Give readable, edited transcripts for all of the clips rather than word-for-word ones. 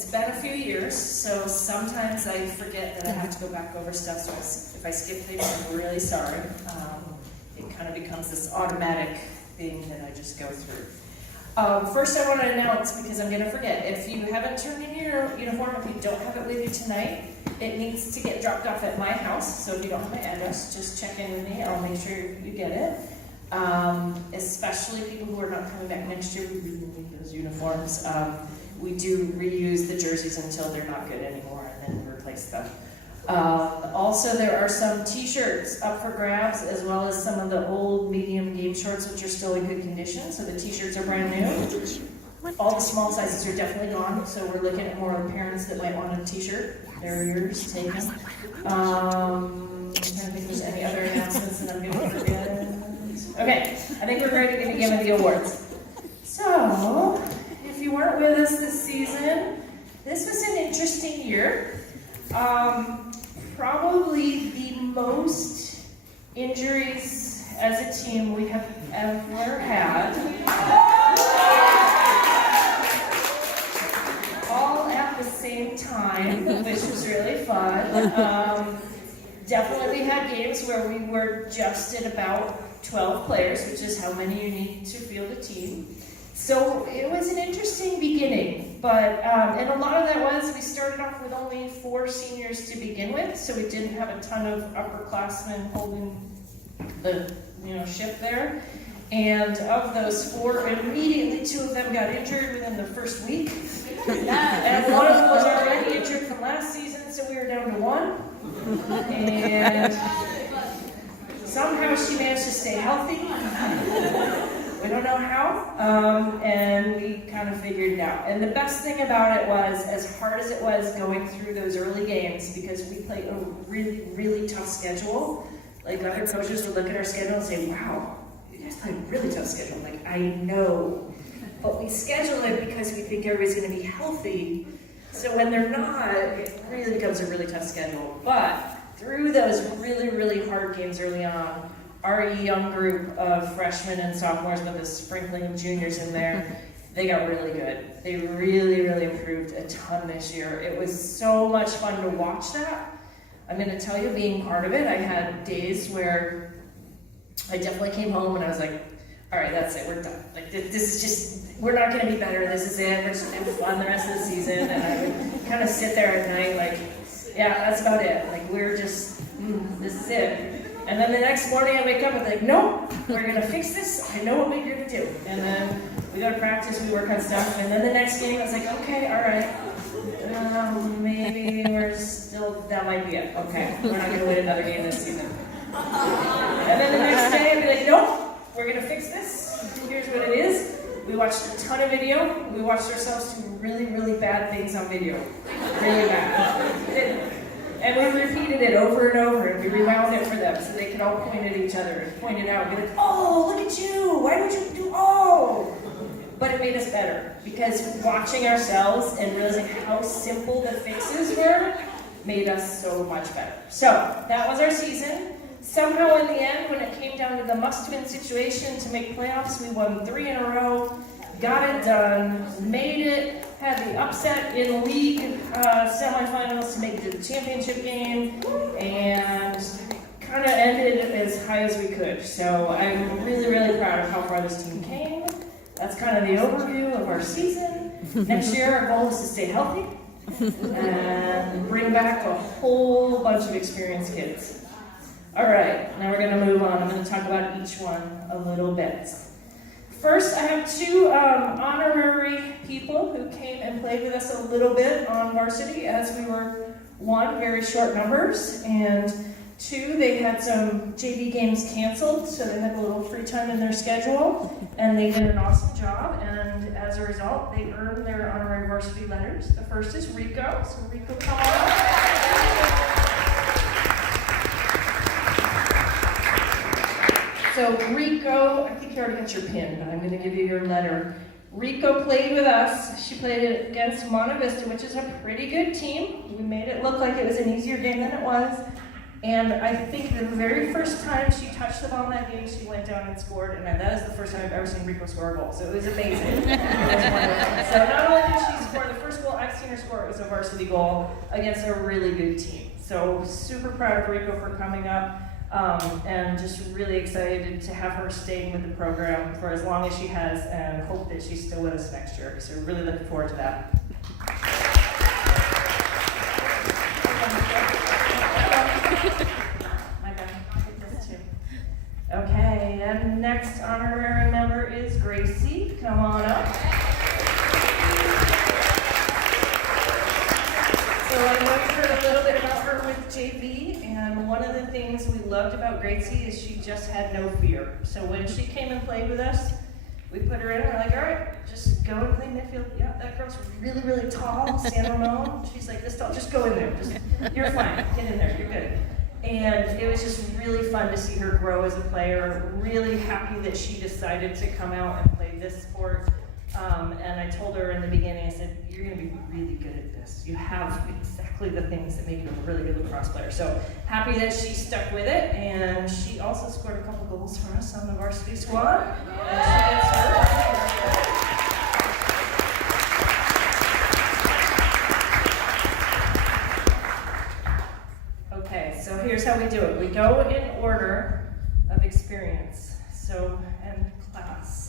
it's been a few years, so sometimes I forget that I have to go back over stuff, so if I skip things, I'm really sorry. It kind of becomes this automatic thing that I just go through. First I want to announce, because I'm going to forget, if you haven't turned in your uniform, if you don't have it with you tonight, it needs to get dropped off at my house, so if you don't have my address, just check in with me, I'll make sure you get it. Especially people who are not coming back next year, we really need those uniforms. We do reuse the jerseys until they're not good anymore and then replace them. Also, there are some t-shirts up for grabs, as well as some of the old medium game shorts, which are still in good condition. So the t-shirts are brand new. All the small sizes are definitely gone, so we're looking at more parents that might want a t-shirt. They're yours, take them. I'm trying to think if there's any other announcements that I'm going to forget. Okay, I think we're ready to begin with the awards. So, if you weren't with us this season, this was an interesting year. Probably the most injuries as a team we have ever had. All at the same time, which was really fun. Definitely had games where we were just at about 12 players, which is how many you need to field a team. So it was an interesting beginning, but and a lot of that was we started off with only 4 seniors to begin with, so we didn't have a ton of upperclassmen holding the ship there. And of those 4, immediately 2 of them got injured within the first week, and one of them was already injured from last season, so we were down to 1. And somehow she managed to stay healthy. We don't know how, and we kind of figured it out. And the best thing about it was, as hard as it was going through those early games, because we played a really, really tough schedule, like other coaches would look at our schedule and say, wow, you guys play a really tough schedule. Like, I know, but we schedule it because we think everybody's going to be healthy. So when they're not, it really becomes a really tough schedule. But through those really, really hard games early on, our young group of freshmen and sophomores with a sprinkling of juniors in there, they got really good. They really, really improved a ton this year. It was so much fun to watch that. I'm going to tell you, being part of it, I had days where I definitely came home and I was like, all right, that's it, we're done. Like, this is just, we're not going to be better, this is it, we're just going to have fun the rest of the season. And I would kind of sit there at night like, yeah, that's about it. Like, we're just, this is it. And then the next morning I wake up and like, nope, we're gonna fix this. I know what we're gonna do. And then we go to practice, we work on stuff. And then the next game I was like, okay, all right. Maybe we're still, that might be it. Okay, we're not gonna win another game this season. And then the next day I'd be like, nope, we're gonna fix this. Here's what it is. We watched a ton of video. We watched ourselves do really, really bad things on video. Really bad. And we repeated it over and over, and we rewound it for them so they could all point at each other and point it out and be like, oh, look at you, why don't you do, oh? But it made us better, because watching ourselves and realizing how simple the fixes were made us so much better. So, that was our season. Somehow in the end, when it came down to the must-win situation to make playoffs, we won 3 in a row, got it done, made it, had the upset in league semifinals to make it to the championship game, and kind of ended as high as we could. So I'm really, really proud of how far this team came. That's kind of the overview of our season. Next year, our goal is to stay healthy and bring back a whole bunch of experienced kids. All right, now we're going to move on. I'm going to talk about each one a little bit. First, I have 2 honorary people who came and played with us a little bit on varsity, as we were 1, very short numbers, and 2, they had some JV games canceled, so they had a little free time in their schedule, and they did an awesome job, and as a result, they earned their honorary varsity letters. The first is Rico, so Rico, come on. So Rico, I think you already got your pin, but I'm going to give you your letter. Rico played with us. She played against Monte Vista, which is a pretty good team. We made it look like it was an easier game than it was. And I think the very first time she touched the ball in that game, she went down and scored. And that is the first time I've ever seen Rico score a goal. So it was amazing. It was wonderful. So not only did she score the first goal, I seen her score as a varsity goal against a really good team. So super proud of Rico for coming up, and just really excited to have her staying with the program for as long as she has, and hope that she's still with us next year. So we're really looking forward to that. My bad, I did this too. Okay, and next honorary member is Gracie. Come on up. So I know you heard a little bit about her with JV, and one of the things we loved about Gracie is she just had no fear. So when she came and played with us, we put her in and we're like, all right, just go and play midfield. Yeah, that girl's really, really tall, San Ramon. She's like this tall, just go in there. You're fine, get in there, you're good. And it was just really fun to see her grow as a player. Really happy that she decided to come out and play this sport. And I told her in the beginning, I said, you're going to be really good at this. You have exactly the things that make you a really good lacrosse player. So happy that she stuck with it, and she also scored a couple goals for us on the varsity squad. And she gets her. Okay, so here's how we do it. We go in order of experience, and class.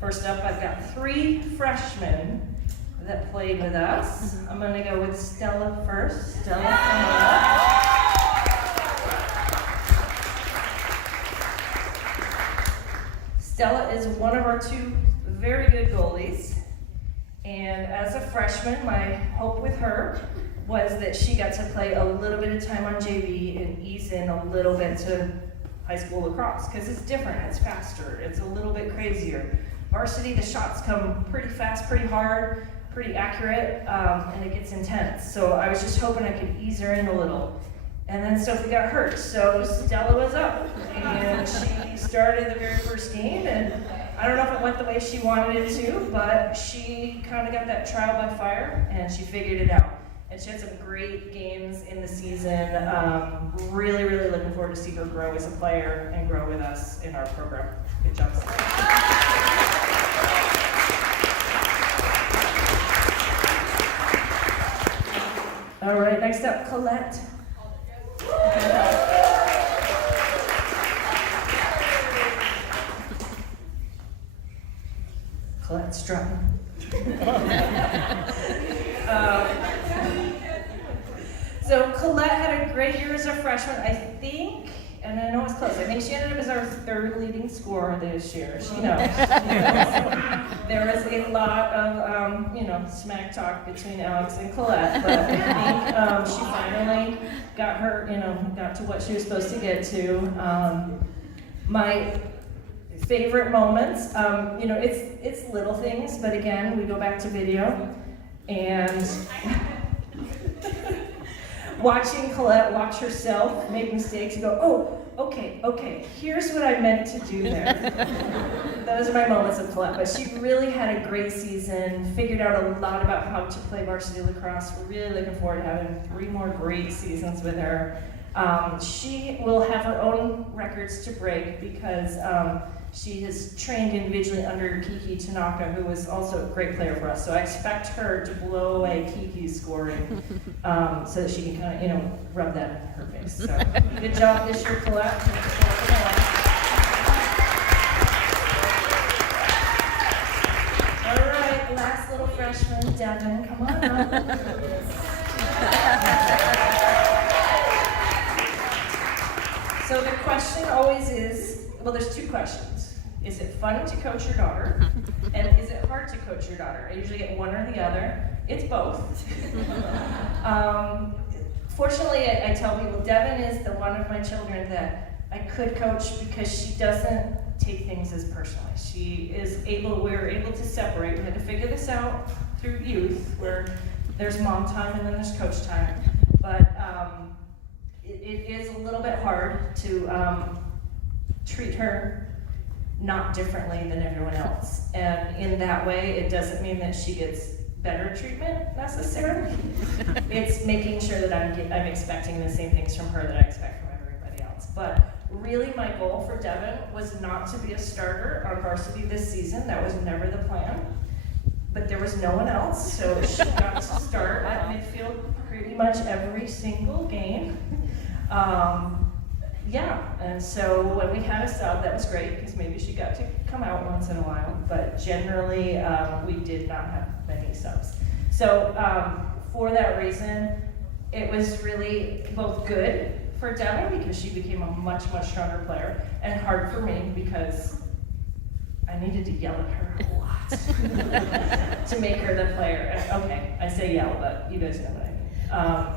First up, I've got 3 freshmen that played with us. I'm going to go with Stella first. Stella, come on up. Stella is one of our 2 very good goalies. And as a freshman, my hope with her was that she got to play a little bit of time on JV and ease in a little bit to high school lacrosse, because it's different, it's faster, it's a little bit crazier. Varsity, the shots come pretty fast, pretty hard, pretty accurate, and it gets intense. So I was just hoping I could ease her in a little. And then Sophie got hurt, so Stella was up. And she started the very first game, and I don't know if it went the way she wanted it to, but she kind of got that trial by fire, and she figured it out. And she had some great games in the season. Really, really looking forward to see her grow as a player and grow with us in our program. Good job, Stella. All right, next up, Colette. Colette Stratton. So Colette had a great year as a freshman, I think, and I know it's close. I think she ended up as our 3rd leading scorer this year. She knows. There was a lot of, smack talk between Alex and Colette, but I think she finally got to what she was supposed to get to. My favorite moments, it's little things, but again, we go back to video, and watching Colette watch herself make mistakes and go, oh, okay, here's what I meant to do there. Those are my moments of Colette, but she really had a great season, figured out a lot about how to play varsity lacrosse. We're really looking forward to having 3 more great seasons with her. She will have her own records to break because she has trained individually under Kiki Tanaka, who was also a great player for us. So I expect her to blow away Kiki's scoring so that she can kind of, rub that in her face. So good job this year, Colette. All right, last little freshman, Devin, come on up. So the question always is, there's 2 questions. Is it fun to coach your daughter? And is it hard to coach your daughter? I usually get one or the other. It's both. Fortunately, I tell people, Devin is the one of my children that I could coach because she doesn't take things as personally. We were able to separate. We had to figure this out through youth, where there's mom time and then there's coach time. But it is a little bit hard to treat her not differently than everyone else. And in that way, it doesn't mean that she gets better treatment necessarily. It's making sure that I'm expecting the same things from her that I expect from everybody else. But really my goal for Devin was not to be a starter on varsity this season. That was never the plan. but there was no one else, so she got to start at midfield pretty much every single game. Yeah, and so when we had a sub, that was great, because maybe she got to come out once in a while, but generally we did not have many subs. So for that reason, it was really both good for Devin, because she became a much, much stronger player, and hard for me, because I needed to yell at her a lot to make her the player. Okay, I say yell, but you guys know what I mean.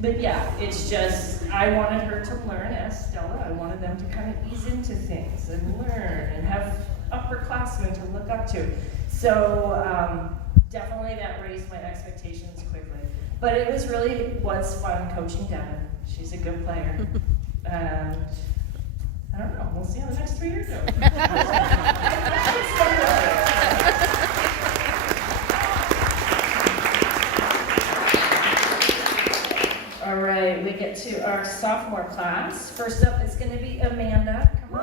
But yeah, it's just, I wanted her to learn as Stella. I wanted them to kind of ease into things and learn and have upperclassmen to look up to. So definitely that raised my expectations quickly. But it was fun coaching Devin. She's a good player. And I don't know, we'll see how the next 3 years go. All right, we get to our sophomore class. First up is going to be Amanda. Come on.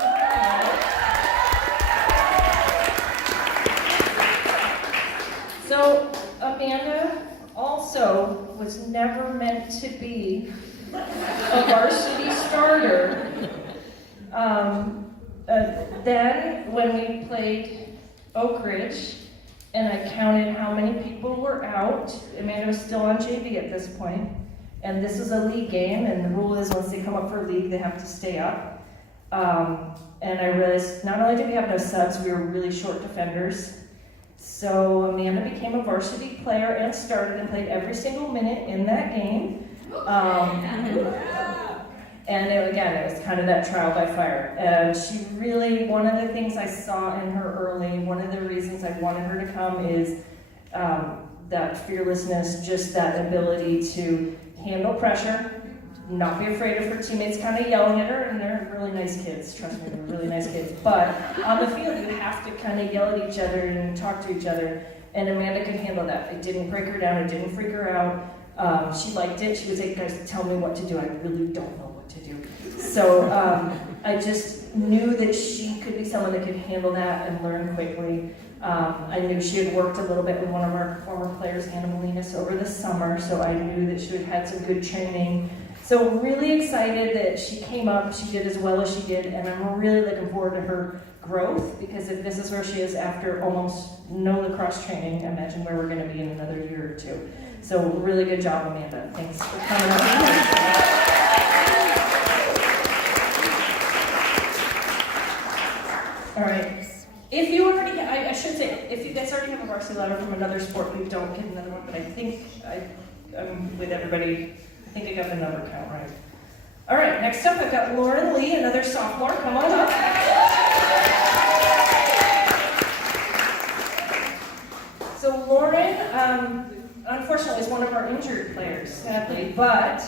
So Amanda also was never meant to be a varsity starter. Then when we played Oak Ridge, and I counted how many people were out, Amanda was still on JV at this point. And this is a league game, and the rule is once they come up for a league, they have to stay up. And I realized not only did we have no subs, we were really short defenders. So Amanda became a varsity player and started and played every single minute in that game. And it was kind of that trial by fire. And she really, one of the things I saw in her early, one of the reasons I wanted her to come is that fearlessness, just that ability to handle pressure, not be afraid of her teammates kind of yelling at her, and they're really nice kids, trust me, they're really nice kids. But on the field, you have to kind of yell at each other and talk to each other, and Amanda could handle that. It didn't break her down, it didn't freak her out. She liked it. She was like, guys, tell me what to do. I really don't know what to do. So I just knew that she could be someone that could handle that and learn quickly. I knew she had worked a little bit with one of our former players, Anna Molinas, over the summer, so I knew that she had had some good training. So really excited that she came up, she did as well as she did, and I'm really looking forward to her growth, because if this is where she is after almost no lacrosse training, imagine where we're going to be in another year or two. So really good job, Amanda. Thanks for coming up. All right. If you already, I should say, if you guys already have a varsity letter from another sport, we don't get another one, but I think I'm with everybody. I think I got the number count right. All right, next up I've got Lauren Lee, another sophomore. Come on up. So Lauren, unfortunately, is one of our injured players, sadly, but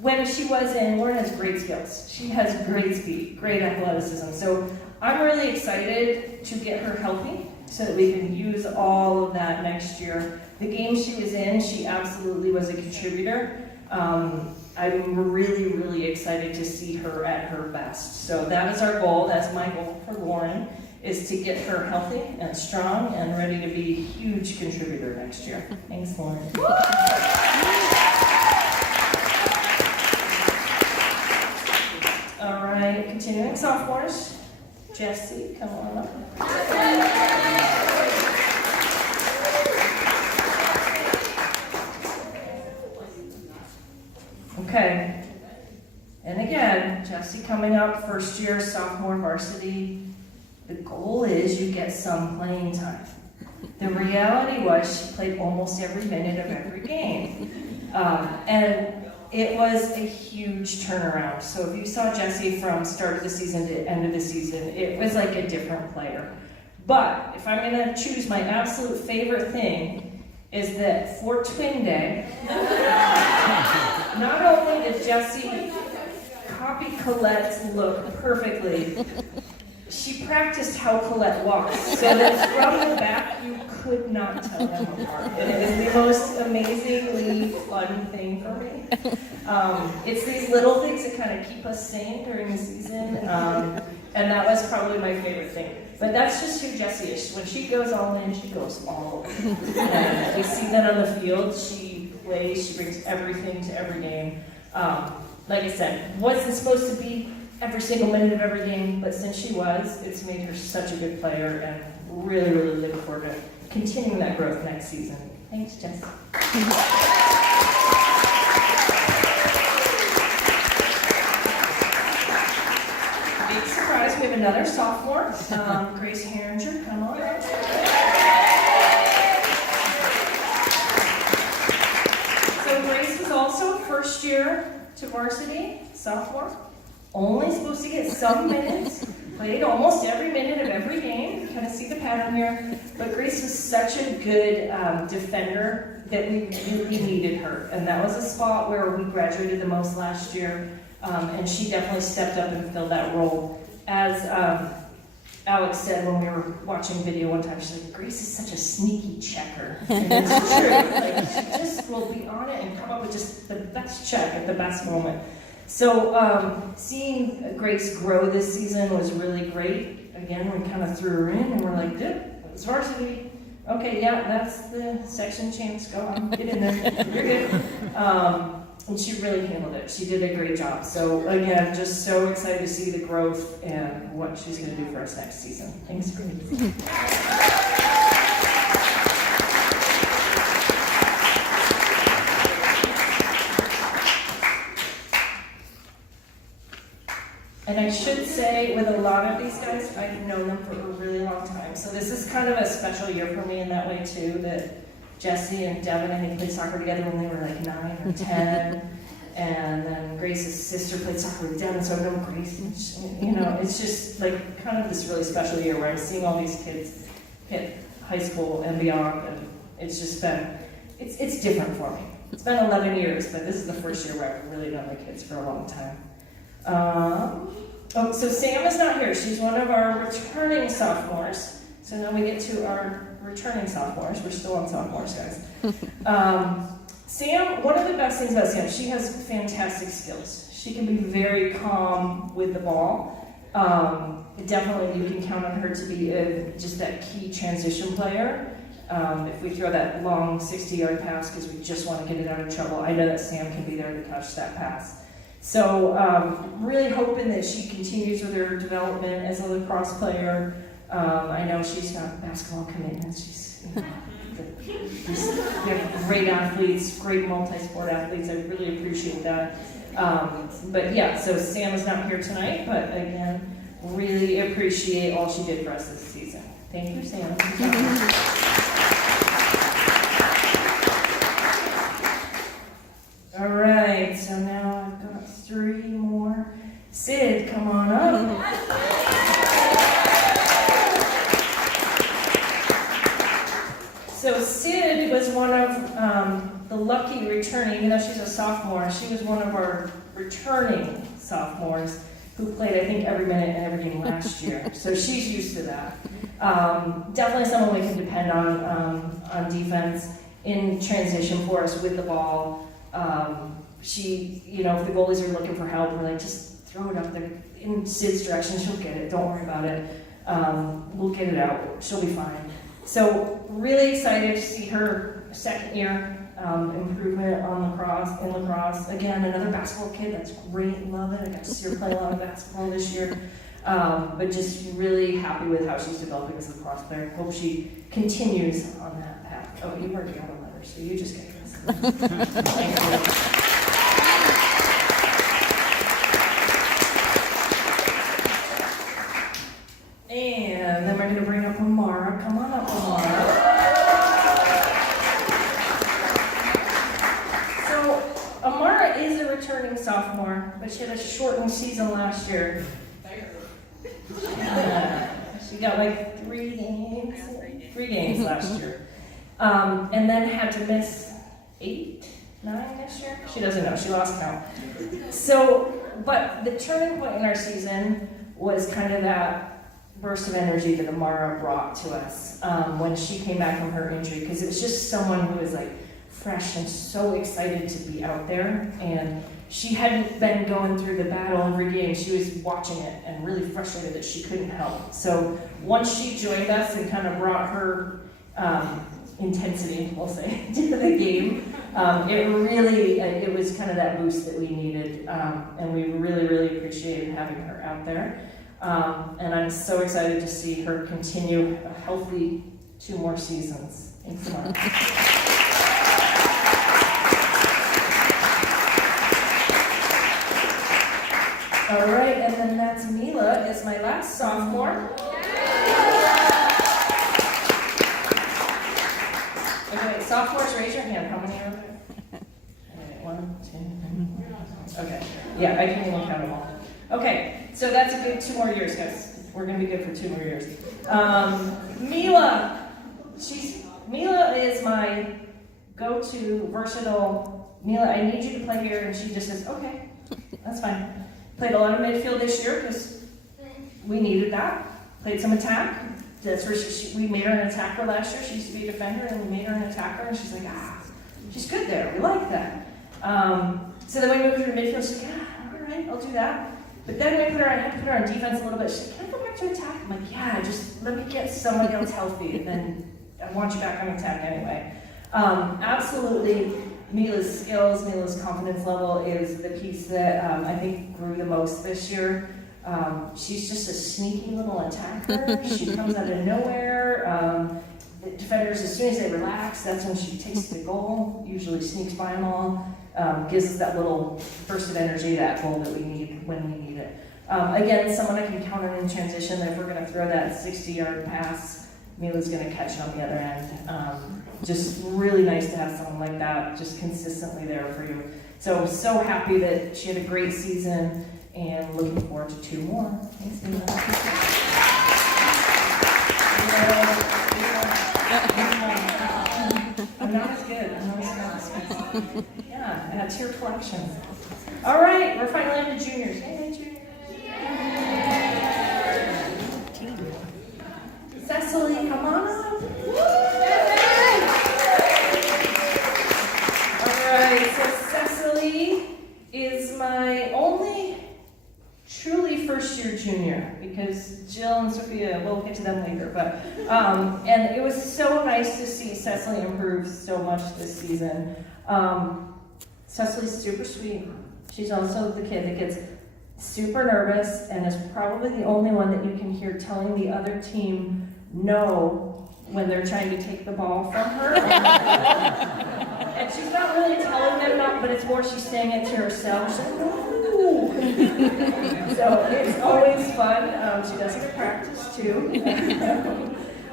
when she was in, Lauren has great skills. She has great speed, great athleticism. So I'm really excited to get her healthy so that we can use all of that next year. The game she was in, she absolutely was a contributor. I'm really, really excited to see her at her best. So that is our goal. That's my goal for Lauren, is to get her healthy and strong and ready to be a huge contributor next year. Thanks, Lauren. All right, continuing sophomores. Jessie, come on up. Okay, and again, Jessie coming up, first year sophomore varsity. The goal is you get some playing time. The reality was she played almost every minute of every game. And it was a huge turnaround. So if you saw Jessie from start of the season to end of the season, it was like a different player. But if I'm gonna choose my absolute favorite thing, is that for Twin Day, not only did Jessie copy Colette's look perfectly, she practiced how Colette walks, so that from the back you could not tell them apart. And it is the most amazingly fun thing for me. It's these little things that kind of keep us sane during the season, and that was probably my favorite thing. But that's just who Jessie is. When she goes all in, she goes all in. And we see that on the field. She plays, she brings everything to every game. Like I said, wasn't supposed to be every single minute of every game, but since she was, it's made her such a good player, and really, really looking forward to continuing that growth next season. Thanks, Jess. Big surprise, we have another sophomore, Grace Herringer, come on. So Grace was also first year to varsity, sophomore. Only supposed to get some minutes, played almost every minute of every game. You kind of see the pattern here. But Grace was such a good defender that we really needed her. And that was a spot where we graduated the most last year. And she definitely stepped up and filled that role. As Alex said when we were watching video one time, she's like, Grace is such a sneaky checker. And it's true. Like, she just will be on it and come up with just the best check at the best moment. So seeing Grace grow this season was really great. Again, we kind of threw her in and we're like, good, it's varsity. Okay, yeah, that's the section champs. Go on, get in there. You're good. And she really handled it. She did a great job. So again, just so excited to see the growth and what she's going to do for us next season. Thanks, Grace. And I should say, with a lot of these guys, I've known them for a really long time. So this is kind of a special year for me in that way too, that Jessie and Devin, I think, played soccer together when they were like 9 or 10. And then Grace's sister played soccer with Devin, so I've known Grace. And you know, it's just like kind of this really special year where I'm seeing all these kids hit high school and beyond. And it's just been, it's different for me. It's been 11 years, but this is the first year where I've really known the kids for a long time. So Sam is not here. She's one of our returning sophomores. So now we get to our returning sophomores. We're still on sophomores, guys. Sam, one of the best things about Sam, she has fantastic skills. She can be very calm with the ball. Definitely you can count on her to be just that key transition player. If we throw that long 60-yard pass because we just want to get it out of trouble, I know that Sam can be there to catch that pass. So really hoping that she continues with her development as a lacrosse player. I know she's got basketball commitments. She's, we have great athletes, great multi-sport athletes. I really appreciate that. But yeah, so Sam is not here tonight, but again, really appreciate all she did for us this season. Thank you, Sam. All right, so now I've got 3 more. Sid, come on up. So Sid was one of the lucky returning, even though she's a sophomore, she was one of our returning sophomores who played, I think, every minute and every game last year. So she's used to that. Definitely someone we can depend on defense in transition for us with the ball. She, you know, if the goalies are looking for help, we're like, just throw it up there in Sid's direction. She'll get it. Don't worry about it. We'll get it out. She'll be fine. So really excited to see her second year improvement on lacrosse. Again, another basketball kid. That's great. Love it. I got to see her play a lot of basketball this year. But just really happy with how she's developing as a lacrosse player. Hope she continues on that path. Oh, you already got a letter, so you just get this. Thank you. And then we're going to bring up Amara. Come on up, Amara. So, Amara is a returning sophomore, but she had a shortened season last year. She got like 3 games last year. And then had to miss 8, 9 this year. She doesn't know, she lost count. So, but the turning point in our season was kind of that burst of energy that Amara brought to us when she came back from her injury, because it was just someone who was like fresh and so excited to be out there, and she hadn't been going through the battle every game. She was watching it and really frustrated that she couldn't help. So once she joined us and kind of brought her intensity, we'll say, to the game, it was kind of that boost that we needed, and we really, really appreciated having her out there. And I'm so excited to see her continue a healthy 2 more seasons. Thanks so much. All right, and then that's Mila, is my last sophomore. Okay, sophomores, raise your hand. How many are there? Okay, 1, 2, 3. Okay, yeah, I can even count them all. Okay, so that's a good 2 more years, guys. We're gonna be good for 2 more years. Mila, Mila is my go-to versatile. Mila, I need you to play here, and she just says, okay, that's fine. Played a lot of midfield this year because we needed that. Played some attack. That's where we made her an attacker last year. She used to be a defender, and we made her an attacker, and she's like, she's good there. We like that. So then we moved her to midfield. She's like, all right, I'll do that. But then I had to put her on defense a little bit. She's like, can I go back to attack? I'm like, yeah, just let me get somebody else healthy, and then I want you back on attack anyway. Absolutely, Mila's skills, Mila's confidence level is the piece that I think grew the most this year. She's just a sneaky little attacker. She comes out of nowhere. The defenders, as soon as they relax, that's when she takes the goal, usually sneaks by them all, gives us that little burst of energy, that goal that we need when we need it. Again, someone I can count on in transition. If we're going to throw that 60-yard pass, Mila's going to catch it on the other end. Just really nice to have someone like that just consistently there for you. So happy that she had a great season and looking forward to 2 more. Thanks, Mila. I'm not as good. I'm not as fast. Yeah, I had tear collection. All right, we're finally on to juniors. Hey, juniors. Cecily, come on up. Alright, so Cecily is my only truly first-year junior, because Jill and Sophia, we'll get to them later, but and it was so nice to see Cecily improve so much this season. Cecily's super sweet. She's also the kid that gets super nervous and is probably the only one that you can hear telling the other team no when they're trying to take the ball from her. And she's not really telling them not, but it's more she's saying it to herself. She's like, no. So it's always fun. She does it at practice too.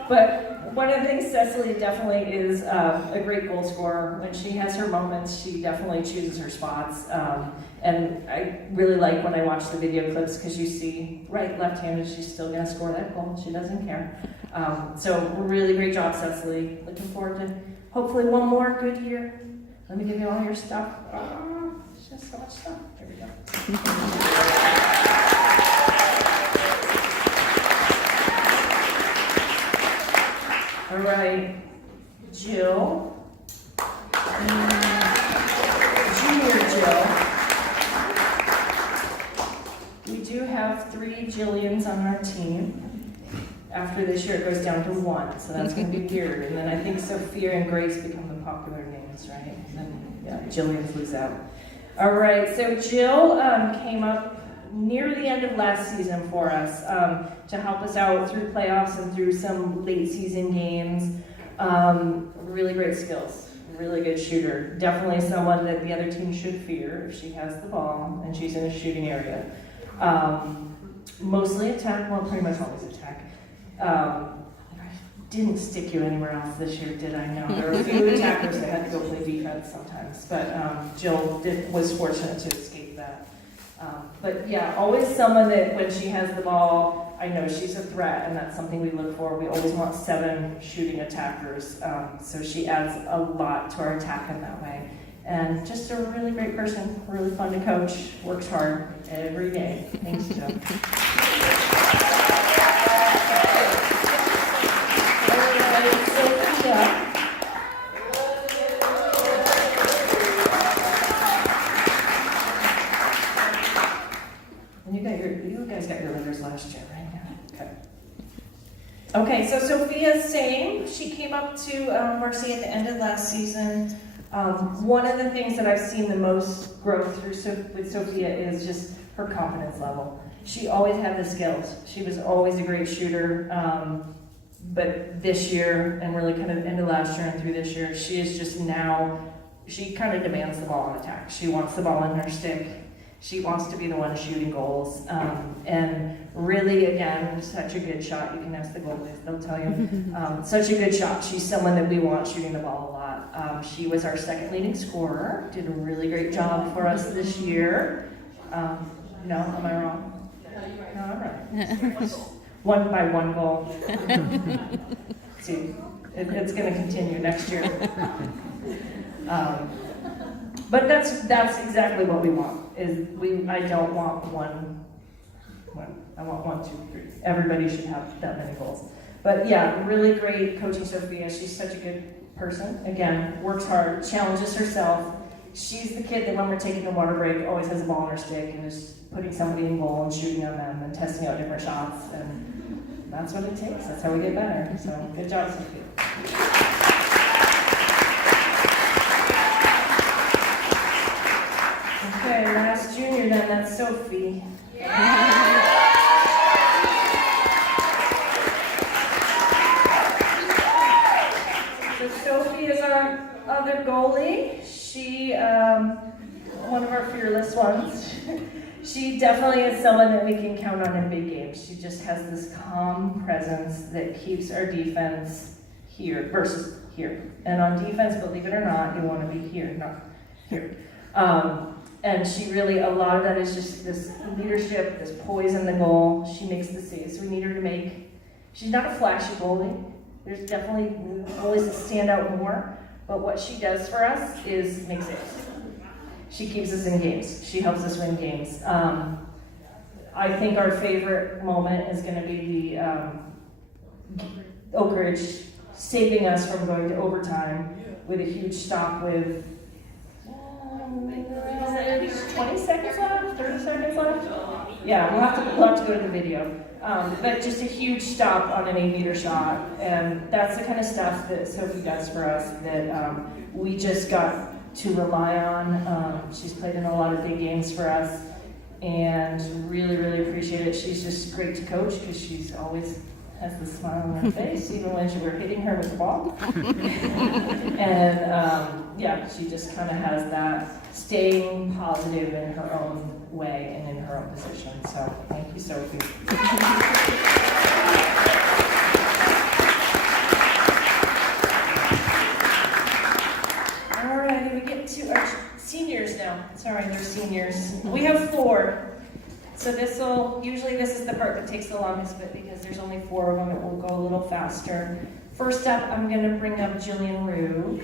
But one of the things, Cecily definitely is a great goal scorer. When she has her moments, she definitely chooses her spots. And I really like when I watch the video clips, because you see right, left-handed, she's still going to score that goal. She doesn't care. So really great job, Cecily. Looking forward to hopefully 1 more good year. Let me give you all your stuff. It's just so much stuff. There we go. All right, Jill. Junior Jill. We do have 3 Jillians on our team. After this year, it goes down to 1, so that's going to be weird. And then I think Sophia and Grace become the popular names, right? And then, yeah, Jillians lose out. All right, so Jill came up near the end of last season for us to help us out through playoffs and through some late season games. Really great skills, really good shooter. Definitely someone that the other team should fear if she has the ball and she's in a shooting area. Mostly attack, well, pretty much always attack. I didn't stick you anywhere else this year, did I? No, there were a few attackers that had to go play defense sometimes, but Jill was fortunate to escape that. But yeah, always someone that when she has the ball, I know she's a threat, and that's something we look for. We always want 7 shooting attackers, so she adds a lot to our attack in that way. And just a really great person, really fun to coach, works hard every day. Thanks, Jill. the same. She came up to varsity at the end of last season. One of the things that I've seen the most growth with Sophia is just her confidence level. She always had the skills. She was always a great shooter. But this year, and really kind of end of last year and through this year, she is just now, she kind of demands the ball on attack. She wants the ball in her stick. She wants to be the one shooting goals. And really, again, such a good shot. You can ask the goalies, they'll tell you. Such a good shot. She's someone that we want shooting the ball a lot. She was our second leading scorer. Did a really great job for us this year. No, am I wrong? No, I'm right. One goal. See, it's going to continue next year. But that's exactly what we want. I don't want one. I want 1, 2, 3. Everybody should have that many goals. But yeah, really great coaching Sophia. She's such a good person. Again, works hard, challenges herself. She's the kid that when we're taking a water break always has a ball in her stick and is putting somebody in goal and shooting on them and testing out different shots. And that's what it takes. That's how we get better. So good job, Sophia. Okay, last junior then, that's Sophie. So Sophie is our other goalie. She, one of our fearless ones. She definitely is someone that we can count on in big games. She just has this calm presence that keeps our defense here versus here. And on defense, believe it or not, you want to be here, not here. And she really, a lot of that is just this leadership, this poise in the goal. She makes the saves we need her to make. She's not a flashy goalie. There's definitely goalies that stand out more. But what she does for us is make saves. She keeps us in games. She helps us win games. I think our favorite moment is going to be the Oak Ridge saving us from going to overtime with a huge stop with 20 seconds left, 30 seconds left. Yeah, we'll have to go to the video. But just a huge stop on an 8-meter shot, and that's the kind of stuff that Sophie does for us that we just got to rely on. She's played in a lot of big games for us, and really, really appreciate it. She's just great to coach because she's always has the smile on her face, even when we're hitting her with the ball. And yeah, she just kind of has that staying positive in her own way and in her own position. So thank you, Sophie. All right, we get to our seniors now. Sorry, they're seniors. We have 4. So this is the part that takes the longest bit because there's only 4 of them. It will go a little faster. First up, I'm going to bring up Jillian Rue.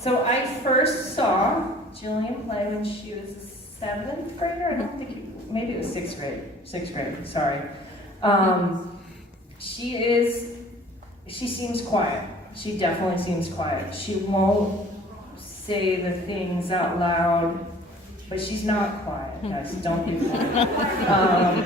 So I first saw Jillian play when she was a 7th grader. I don't think, maybe it was 6th grade. 6th grade, sorry. She seems quiet. She definitely seems quiet. She won't say the things out loud, but she's not quiet, guys. Don't do that.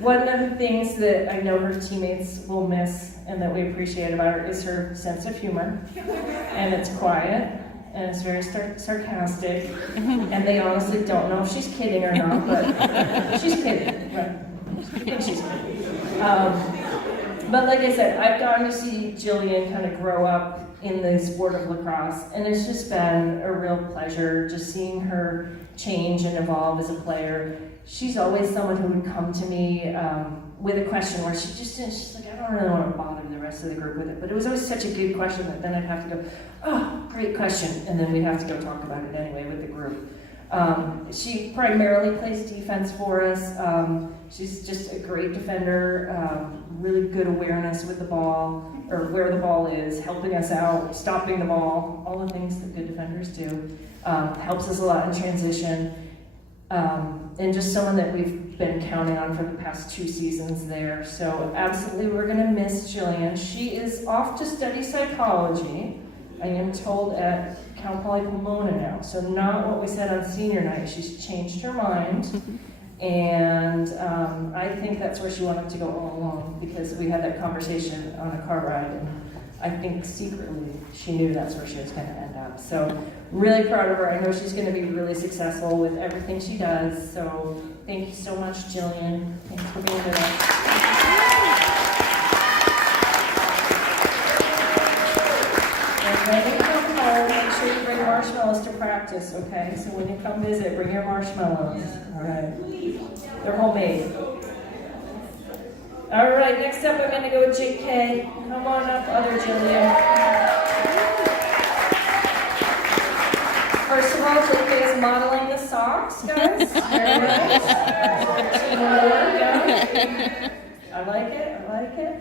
One of the things that I know her teammates will miss and that we appreciate about her is her sense of humor. And it's quiet, and it's very sarcastic, and they honestly don't know if she's kidding or not, but she's kidding, right? I think she's kidding. But like I said, I've gotten to see Jillian kind of grow up in the sport of lacrosse, and it's just been a real pleasure just seeing her change and evolve as a player. She's always someone who would come to me with a question where she's like, I don't really want to bother the rest of the group with it, but it was always such a good question that then I'd have to go, oh, great question, and then we'd have to go talk about it anyway with the group. She primarily plays defense for us. She's just a great defender, really good awareness with the ball, or where the ball is, helping us out, stopping the ball, all the things that good defenders do. Helps us a lot in transition. And just someone that we've been counting on for the past 2 seasons there. So absolutely we're gonna miss Jillian. She is off to study psychology. I am told, at Cal Poly Pomona now. So not what we said on senior night. She's changed her mind. And I think that's where she wanted to go all along, because we had that conversation on a car ride, and I think secretly she knew that's where she was going to end up. So really proud of her. I know she's going to be really successful with everything she does. So thank you so much, Jillian. Thanks for being with us. And when you come home, make sure you bring marshmallows to practice, okay? So when you come visit, bring your marshmallows. All right. They're homemade. All right, next up I'm going to go with JK. Come on up, other Jillian. First of all, JK is modeling the socks, guys. Very nice. I like it.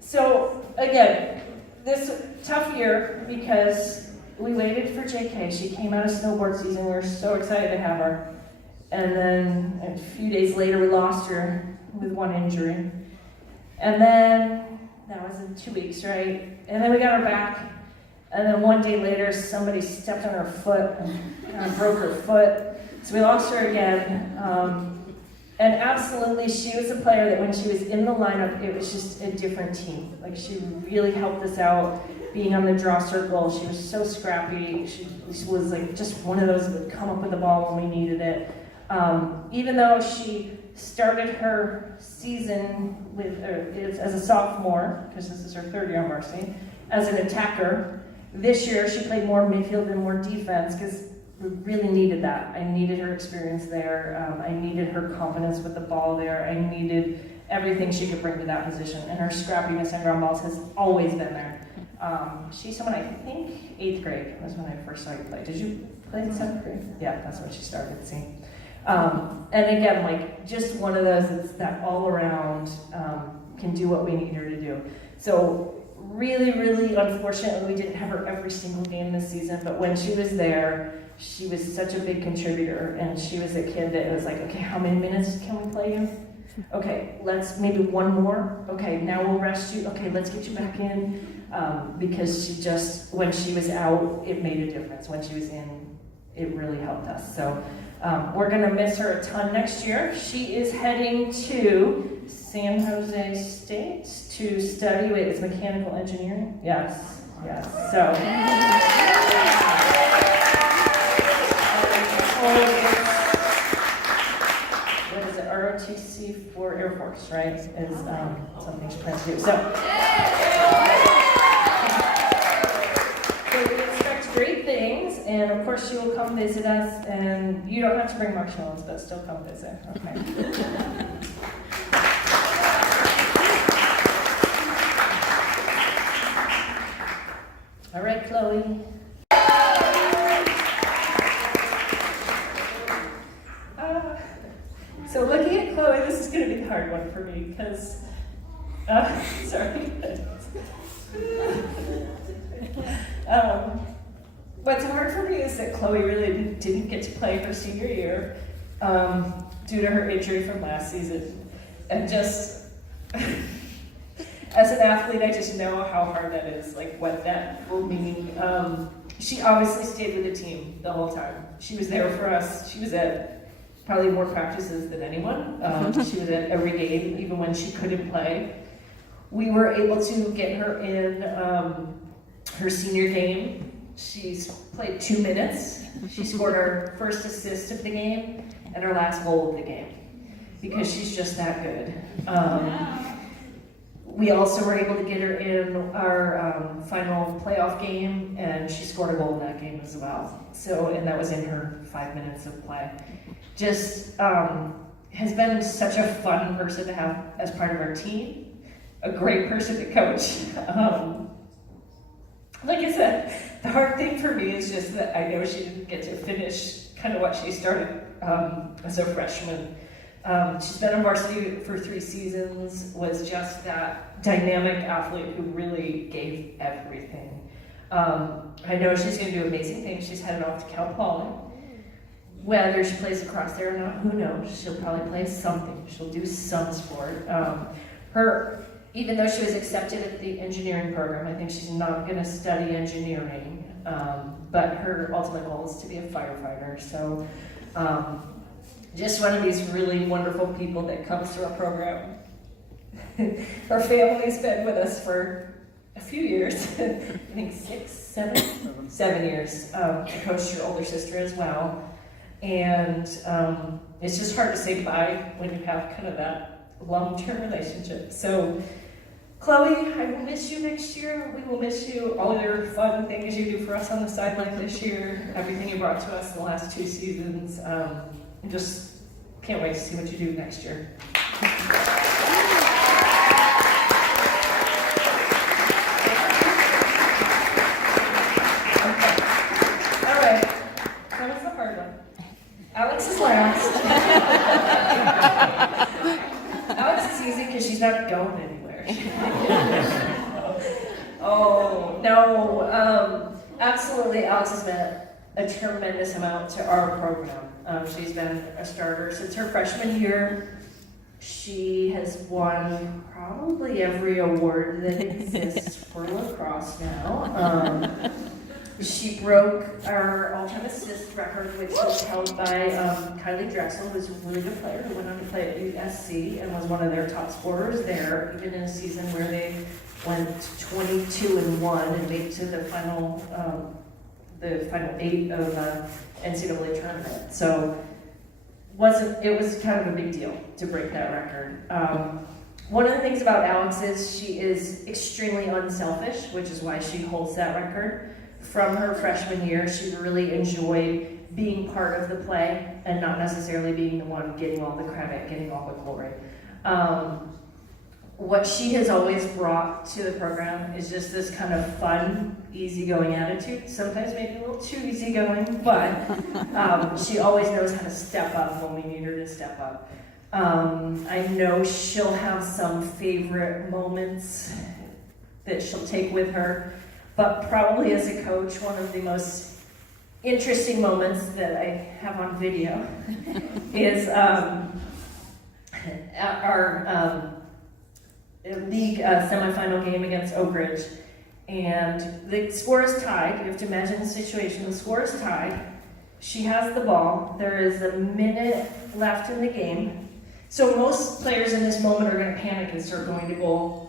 So, again, this tough year because we waited for JK. She came out of snowboard season. We were so excited to have her. And then a few days later, we lost her with one injury. And then, that was in 2 weeks, right? And then we got her back. And then one day later, somebody stepped on her foot and kind of broke her foot. So we lost her again. And absolutely, she was a player that when she was in the lineup, it was just a different team. Like, she really helped us out being on the draw circle. She was so scrappy. She was like just one of those that would come up with the ball when we needed it. Even though she started her season as a sophomore, because this is her third year on varsity, as an attacker, this year she played more midfield and more defense because we really needed that. I needed her experience there. I needed her confidence with the ball there. I needed everything she could bring to that position. And her scrappiness and ground balls has always been there. She's someone, I think, 8th grade was when I first started to play. Did you play in 7th grade? Yeah, that's when she started, see. And again, like, just one of those that's that all around, can do what we need her to do. So really, really unfortunately, we didn't have her every single game this season, but when she was there, she was such a big contributor, and she was a kid that was like, okay, how many minutes can we play you? Okay, let's maybe one more. Okay, now we'll rest you. Okay, let's get you back in. Because she just, when she was out, it made a difference. When she was in, it really helped us. So we're gonna miss her a ton next year. She is heading to San Jose State to study, it's mechanical engineering? Yes. So. What is it, ROTC for Air Force, right? Is something she plans to do. So we expect great things, and of course she will come visit us, and you don't have to bring marshmallows, but still come visit, okay? All right, Chloe. So looking at Chloe, this is going to be the hard one for me because, sorry. What's hard for me is that Chloe really didn't get to play her senior year due to her injury from last season. And just, as an athlete, I just know how hard that is, like what that will mean. She obviously stayed with the team the whole time. She was there for us. She was at probably more practices than anyone. She was at every game, even when she couldn't play. We were able to get her in her senior game. She's played 2 minutes. She scored her first assist of the game and her last goal of the game because she's just that good. We also were able to get her in our final playoff game, and she scored a goal in that game as well. So, and that was in her 5 minutes of play. Just has been such a fun person to have as part of our team, a great person to coach. Like I said, the hard thing for me is just that I know she didn't get to finish kind of what she started as a freshman. She's been on varsity for 3 seasons, was just that dynamic athlete who really gave everything. I know she's going to do amazing things. She's headed off to Cal Poly. Whether she plays lacrosse there or not, who knows? She'll probably play something. She'll do some sport. Her even though she was accepted at the engineering program, I think she's not going to study engineering, but her ultimate goal is to be a firefighter. So just one of these really wonderful people that comes through our program. Her family's been with us for a few years, I think 7 years. I coached your older sister as well. And it's just hard to say goodbye when you have kind of that long-term relationship. So, Chloe, I will miss you next year. We will miss you. All your fun things you do for us on the sideline this year, everything you brought to us the last 2 seasons. And just can't wait to see what you do next year. Alex is last. Alex is easy because she's not going anywhere. Oh, no. Absolutely, Alex has meant a tremendous amount to our program. She's been a starter since her freshman year. She has won probably every award that exists for lacrosse now. She broke our all-time assist record, which was held by Kylie Drexel, who's a really good player, who went on to play at USC and was one of their top scorers there, even in a season where they went 22-1 and made it to the final 8 of the NCAA tournament. So it was kind of a big deal to break that record. One of the things about Alex is she is extremely unselfish, which is why she holds that record. From her freshman year, she really enjoyed being part of the play and not necessarily being the one getting all the credit, getting all the glory. What she has always brought to the program is just this kind of fun, easygoing attitude. Sometimes maybe a little too easygoing, but she always knows how to step up when we need her to step up. I know she'll have some favorite moments that she'll take with her. But probably as a coach, one of the most interesting moments that I have on video is our league semifinal game against Oak Ridge. And the score is tied. You have to imagine the situation. The score is tied. She has the ball. There is a minute left in the game. So most players in this moment are going to panic and start going to goal.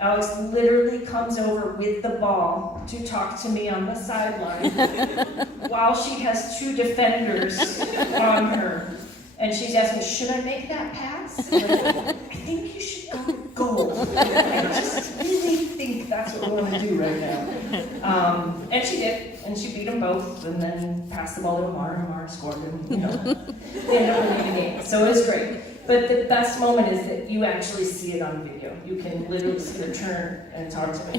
Alex literally comes over with the ball to talk to me on the sideline while she has 2 defenders on her. And she's asking, should I make that pass? Like, I think you should go to goal. I just really think that's what we want to do right now. And she did, and she beat them both, and then passed the ball to Amar, and Amar scored, and they ended up winning the game. So it was great. But the best moment is that you actually see it on video. You can literally see her turn and talk to me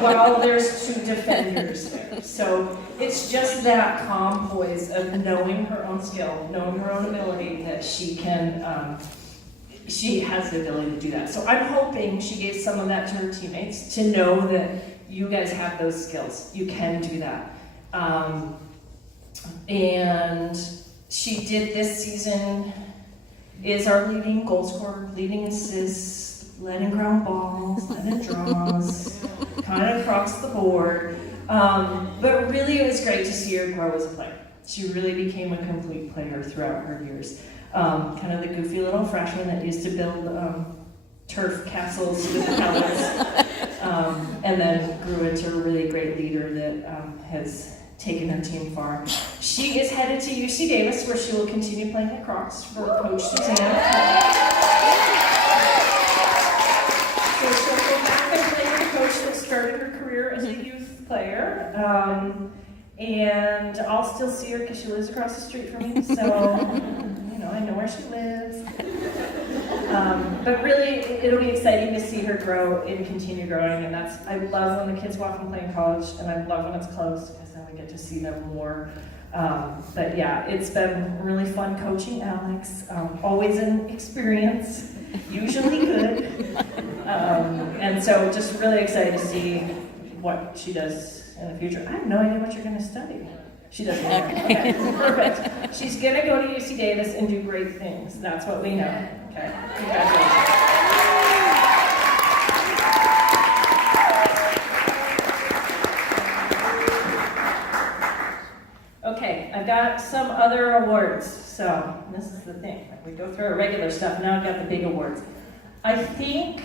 while there's 2 defenders there. So it's just that calm poise of knowing her own skill, knowing her own ability, that she can, she has the ability to do that. So I'm hoping she gave some of that to her teammates to know that you guys have those skills. You can do that. And she did this season, is our leading goal scorer, leading assists, led in ground balls, led in draws, kind of across the board. But really it was great to see her grow as a player. She really became a complete player throughout her years. Kind of the goofy little freshman that used to build turf castles with pellets, and then grew into a really great leader that has taken her team far. She is headed to UC Davis, where she will continue playing lacrosse for Coach Suzanne. So she'll go back and play with a coach that started her career as a youth player. And I'll still see her because she lives across the street from me, so I know where she lives. But really, it'll be exciting to see her grow and continue growing, and I love when the kids walk and play in college, and I love when it's close, because then we get to see them more. But yeah, it's been really fun coaching Alex. Always an experience, usually good. And so just really excited to see what she does in the future. I have no idea what you're going to study. She doesn't know. Okay, perfect. She's going to go to UC Davis and do great things. That's what we know. Okay, congratulations. I've got some other awards. So this is the thing. Like we go through our regular stuff. Now I've got the big awards. I think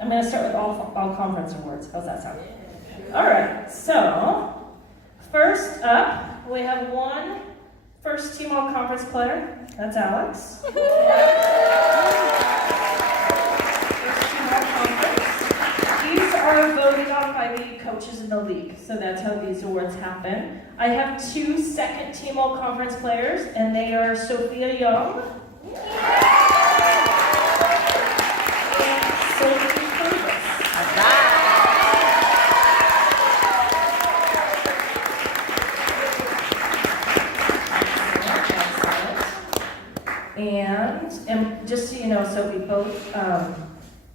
I'm going to start with all conference awards. How's that sound? All right. So first up, we have one first team all conference player. That's Alex. First team all conference. These are voted on by the coaches in the league, so that's how these awards happen. I have two second team all conference players, and they are Sophia Young and Sophie Purvis. And just so you know, Sophie, both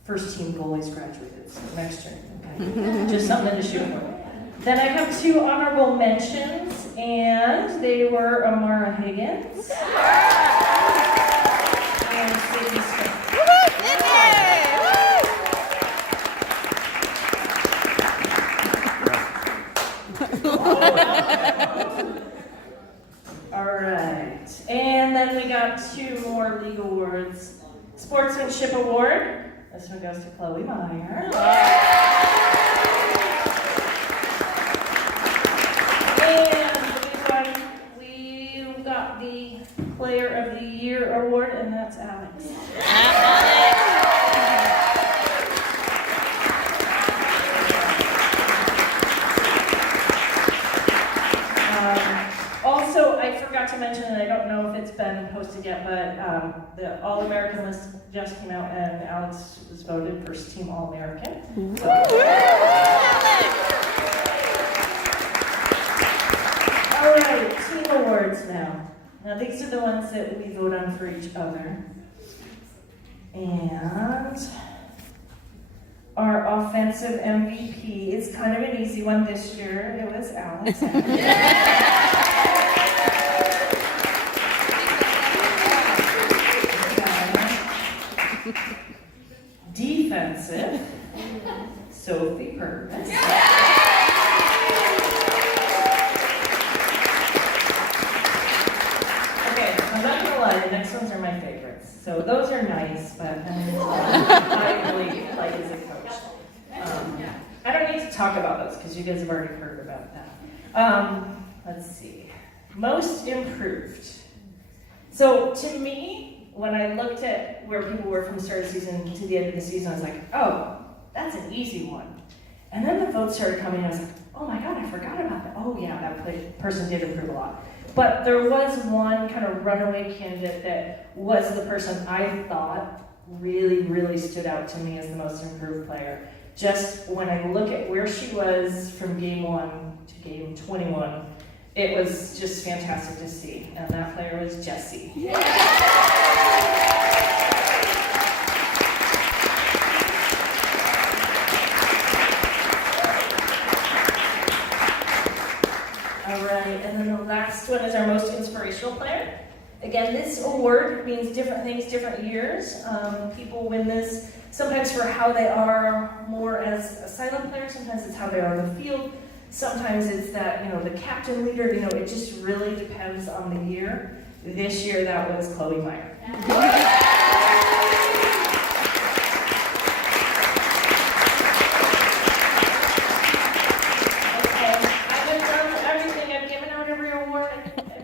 first team goalies graduated, so next year, okay? Just something to shoot for. Then I have two honorable mentions, and they were Amara Higgins and Sydney Smith. All right, and then we got two more league awards. Sportsmanship Award. This one goes to Chloe Meyer. And we got the Player of the Year award, and that's Alex. Also, I forgot to mention, and I don't know if it's been posted yet, but the All-American list just came out, and Alex was voted first team All-American. So, all right, team awards now. Now, these are the ones that we vote on for each other. And our offensive MVP is kind of an easy one this year. It was Alex. Defensive, Sophie Purvis. Okay, I'm not gonna lie, the next ones are my favorites. So those are nice, but I really like as a coach. I don't need to talk about those because you guys have already heard about that. Let's see. Most improved. So to me, when I looked at where people were from the start of the season to the end of the season, I was like, oh, that's an easy one. And then the votes started coming, and I was like, oh my God, I forgot about that. Oh yeah, that person did improve a lot. But there was one kind of runaway candidate that was the person I thought really, really stood out to me as the most improved player. Just when I look at where she was from game 1 to game 21, it was just fantastic to see. And that player was Jessie. All right, and then the last one is our most inspirational player. Again, this award means different things, different years. People win this sometimes for how they are more as a silent player, sometimes it's how they are on the field, sometimes it's that, the captain leader, it just really depends on the year. This year, that was Chloe Meyer.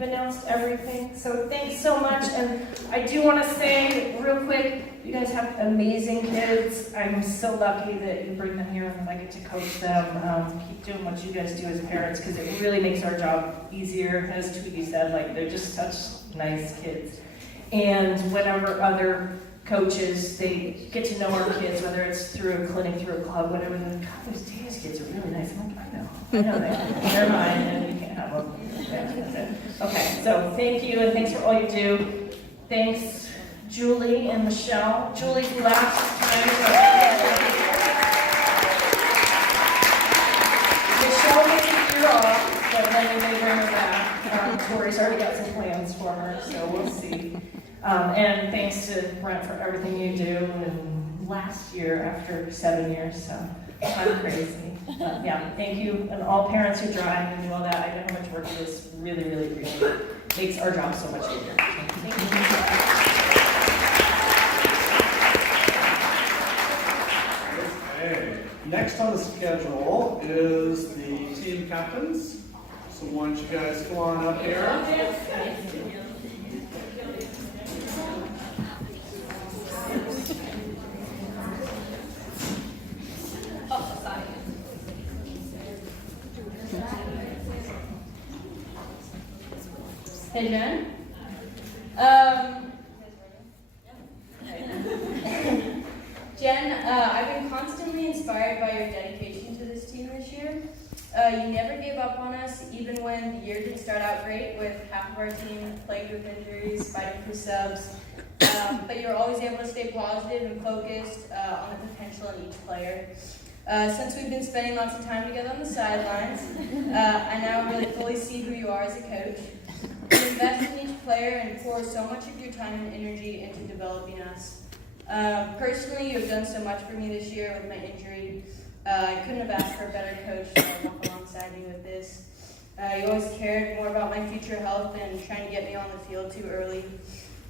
Announced everything, so thanks so much. And I do want to say real quick, you guys have amazing kids. I'm so lucky that you bring them here and I get to coach them. Keep doing what you guys do as parents, because it really makes our job easier. As Tweety said, they're just such nice kids. And whenever other coaches, they get to know our kids, whether it's through a clinic, through a club, whatever, they're like, God, those Dana's kids are really nice. I'm like, I know they're mine, and you can't have them. Okay, so thank you, and thanks for all you do. Thanks, Julie and Michelle. Julie's last time. Michelle gets a year off, but then we may bring her back. Tori's already got some plans for her, so we'll see. And thanks to Brent for everything you do, and last year after 7 years, so I'm crazy. Yeah, thank you, and all parents who drive and do all that. I know how much work it is. Really, really appreciate it. Makes our job so much easier. Thank you. Okay. Next on the schedule is the team captains. So why don't you guys come on up here? Hey, Jen. Jen, I've been constantly inspired by your dedication to this team this year. You never gave up on us, even when the year didn't start out great, with half of our team plagued with injuries, fighting for subs. But you're always able to stay positive and focused on the potential in each player. Since we've been spending lots of time together on the sidelines, I now really fully see who you are as a coach. You invest in each player and pour so much of your time and energy into developing us. Personally, you have done so much for me this year with my injury. I couldn't have asked for a better coach to walk alongside me with this. You always cared more about my future health than trying to get me on the field too early.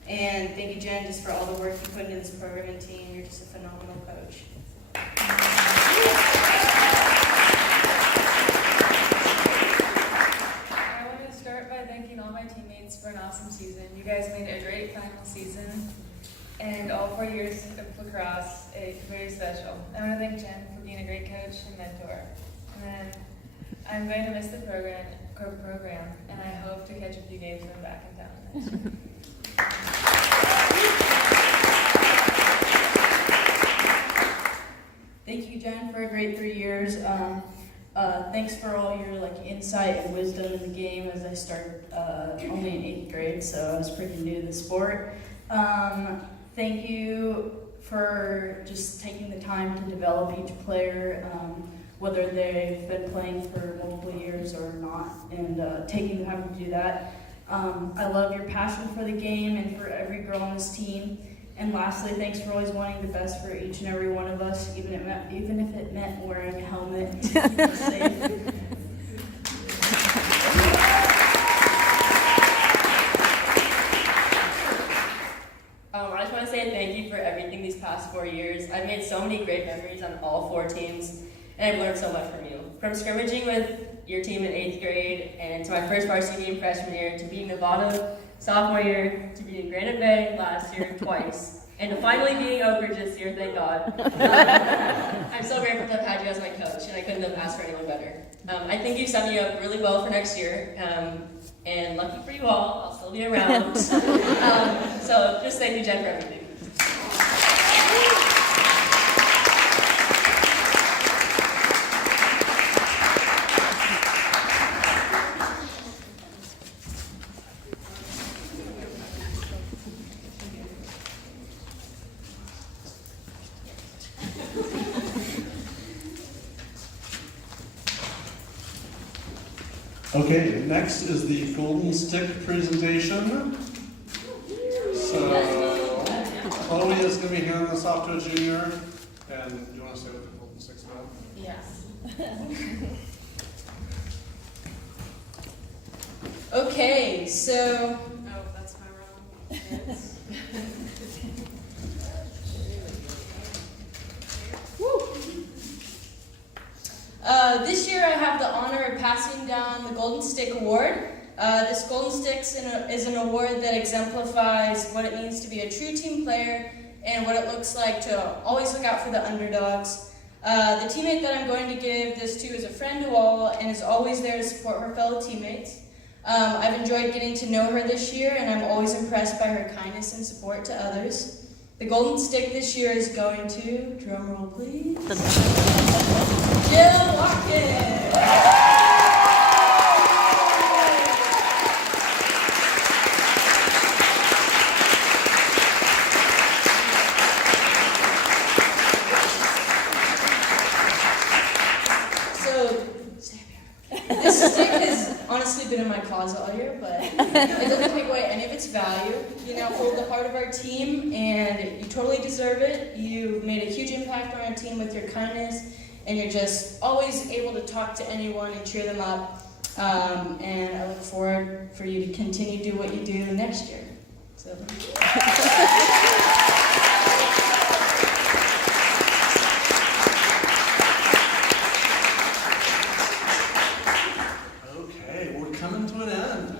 And thank you, Jen, just for all the work you put into this program and team. You're just a phenomenal coach. I want to start by thanking all my teammates for an awesome season. You guys made a great final season, and all 4 years of lacrosse is very special. I want to thank Jen for being a great coach and mentor. And then I'm going to miss the program, and I hope to catch a few games when I'm back in town next year. Thank you, Jen, for a great 3 years. Thanks for all your insight and wisdom in the game, as I started only in 8th grade, so I was pretty new to the sport. Thank you for just taking the time to develop each player, whether they've been playing for multiple years or not, and taking the time to do that. I love your passion for the game and for every girl on this team. And lastly, thanks for always wanting the best for each and every one of us, even if it meant wearing a helmet to keep us safe. I just want to say thank you for everything these past 4 years. I've made so many great memories on all 4 teams, and I've learned so much from you. From scrimmaging with your team in 8th grade, and to my first varsity game freshman year, to beating Nevada sophomore year, to beating Granite Bay last year twice, and to finally beating Oak Ridge this year, thank God. I'm so grateful to have had you as my coach, and I couldn't have asked for anyone better. I think you set me up really well for next year, and lucky for you all, I'll still be around. So just thank you, Jen, for everything. Okay, next is the Golden Stick presentation. So, Chloe is going to be handing this off to a junior. And do you want to say what the Golden Stick's about? Yes. Okay, so. Oh, that's my wrong. Yes. This year I have the honor of passing down the Golden Stick Award. This Golden Stick is an award that exemplifies what it means to be a true team player and what it looks like to always look out for the underdogs. The teammate that I'm going to give this to is a friend to all and is always there to support her fellow teammates. I've enjoyed getting to know her this year, and I'm always impressed by her kindness and support to others. The Golden Stick this year is going to, drumroll please, Jill Watkins! This stick has honestly been in my closet all year, but it doesn't take away any of its value. You now hold the heart of our team, and you totally deserve it. You've made a huge impact on our team with your kindness and you're just always able to talk to anyone and cheer them up. And I look forward for you to continue to do what you do next year. So. Okay, we're coming to an end.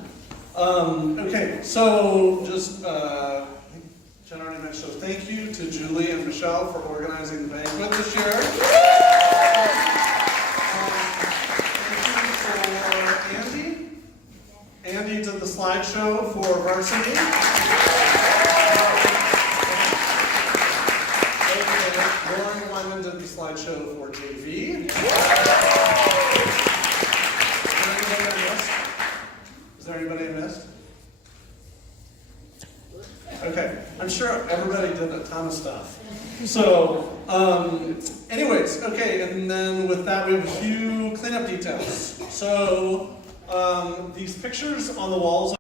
Okay, so just Jen already mentioned, so thank you to Julie and Michelle for organizing the banquet this year. Thank you for Andy. Andy did the slideshow for varsity. Okay, Lauren Lemon did the slideshow for JV. Is there anybody I missed? Okay, I'm sure everybody did a ton of stuff. So, anyways, okay, and then with that we have a few cleanup details. So, these pictures on the walls